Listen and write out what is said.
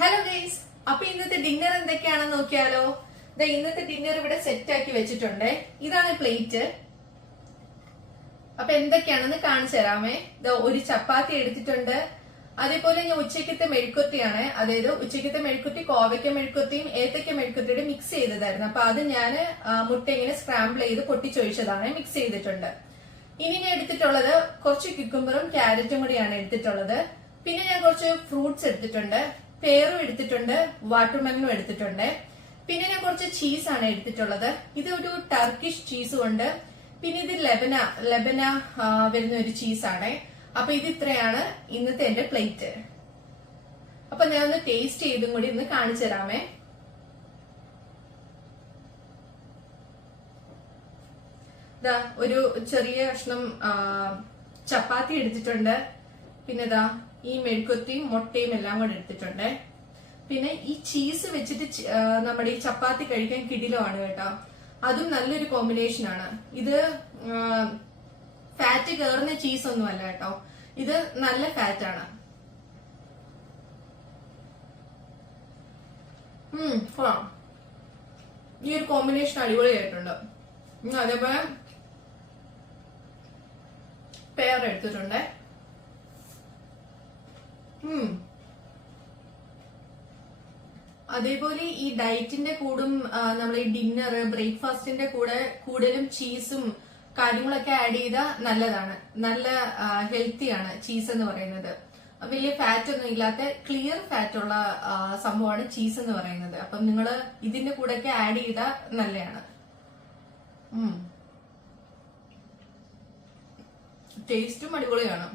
Hello guys, അപ്പൊ ഇന്നത്തെ dinner എന്തൊക്കെയാണെന്ന് നോക്കിയാലോ. ഇന്നത്തെ ഡിന്നർ ഇവിടെ സെറ്റ് ആക്കി വെച്ചിട്ടുണ്ട്. ഇതാണ് പ്ലേറ്റ്. അപ്പൊ എന്തൊക്കെയാണെന്ന് കാണിച്ചു തരാമേ. ഒരു ചപ്പാത്തി എടുത്തിട്ടുണ്ട്. അതേപോലെ ഞാൻ ഉച്ചക്കത്തെ മെഴുക്കുത്തിയാണ്, അതായത് ഉച്ചക്കത്തെ മെഴുക്കുത്തി കോവയ്ക്ക മെഴുക്കുത്തിയും ഏത്തക്ക മെഴുക്കുത്തിയുടെ മിക്സ് ചെയ്തതായിരുന്നു. അപ്പൊ അത് ഞാൻ മുട്ട ഇങ്ങനെ സ്ക്രാമ്പിൾ ചെയ്ത് പൊട്ടിച്ചൊഴിച്ചതാണ്, മിക്സ് ചെയ്തിട്ടുണ്ട്. ഇനി ഞാൻ എടുത്തിട്ടുള്ളത് കുറച്ച് ക്യുക്കുംബറും ക്യാരറ്റും കൂടിയാണ് എടുത്തിട്ടുള്ളത്. പിന്നെ ഞാൻ കുറച്ച് ഫ്രൂട്ട്സ് എടുത്തിട്ടുണ്ട്, പേറും എടുത്തിട്ടുണ്ട്, വാട്ടർമെലനും എടുത്തിട്ടുണ്ട്. പിന്നെ ഞാൻ കുറച്ച് ചീസാണ് എടുത്തിട്ടുള്ളത്. ഇത് ഒരു ടർക്കിഷ് ചീസും ഉണ്ട്. പിന്നെ ഇത് ലെബന വരുന്ന ഒരു ചീസാണ്. അപ്പൊ ഇത് ഇത്രയാണ് ഇന്നത്തെ എന്റെ പ്ലേറ്റ്. അപ്പൊ ഞാൻ ഒന്ന് ടേസ്റ്റ് ചെയ്തും കൂടി ഇന്ന് കാണിച്ചു തരാമേ. ഒരു ചെറിയ കഷ്ണം ചപ്പാത്തി എടുത്തിട്ടുണ്ട്. പിന്നെ ഈ മെഴുക്കുത്തിയും മുട്ടയും എല്ലാം കൂടെ എടുത്തിട്ടുണ്ട്. പിന്നെ ഈ ചീസ് വെച്ചിട്ട് നമ്മുടെ ഈ ചപ്പാത്തി കഴിക്കാൻ കിടിലമാണ് കേട്ടോ. അതും നല്ലൊരു കോമ്പിനേഷൻ ആണ്. ഇത് ഫാറ്റ് കയറുന്ന ചീസ് ഒന്നും അല്ല കേട്ടോ, ഇത് നല്ല ഫാറ്റ് ആണ്. ഈ ഒരു കോമ്പിനേഷൻ അടിപൊളിയായിട്ടുണ്ട്. അതേപോലെ പേർ എടുത്തിട്ടുണ്ട്. അതേപോലെ ഈ ഡയറ്റിന്റെ കൂടും നമ്മൾ ഈ ഡിന്നർ ബ്രേക്ക്ഫാസ്റ്റിന്റെ കൂടെ കൂടുതലും ചീസും കാര്യങ്ങളൊക്കെ ആഡ് ചെയ്താൽ നല്ലതാണ്. നല്ല ഹെൽത്തിയാണ് ചീസ് എന്ന് പറയുന്നത്. വലിയ ഫാറ്റ് ഒന്നും ഇല്ലാത്ത ക്ലിയർ ഫാറ്റ് ഉള്ള സംഭവമാണ് ചീസ് എന്ന് പറയുന്നത്. അപ്പം നിങ്ങൾ ഇതിന്റെ കൂടെ ഒക്കെ ആഡ് ചെയ്താൽ നല്ലതാണ്. ടേസ്റ്റും അടിപൊളിയാണ്.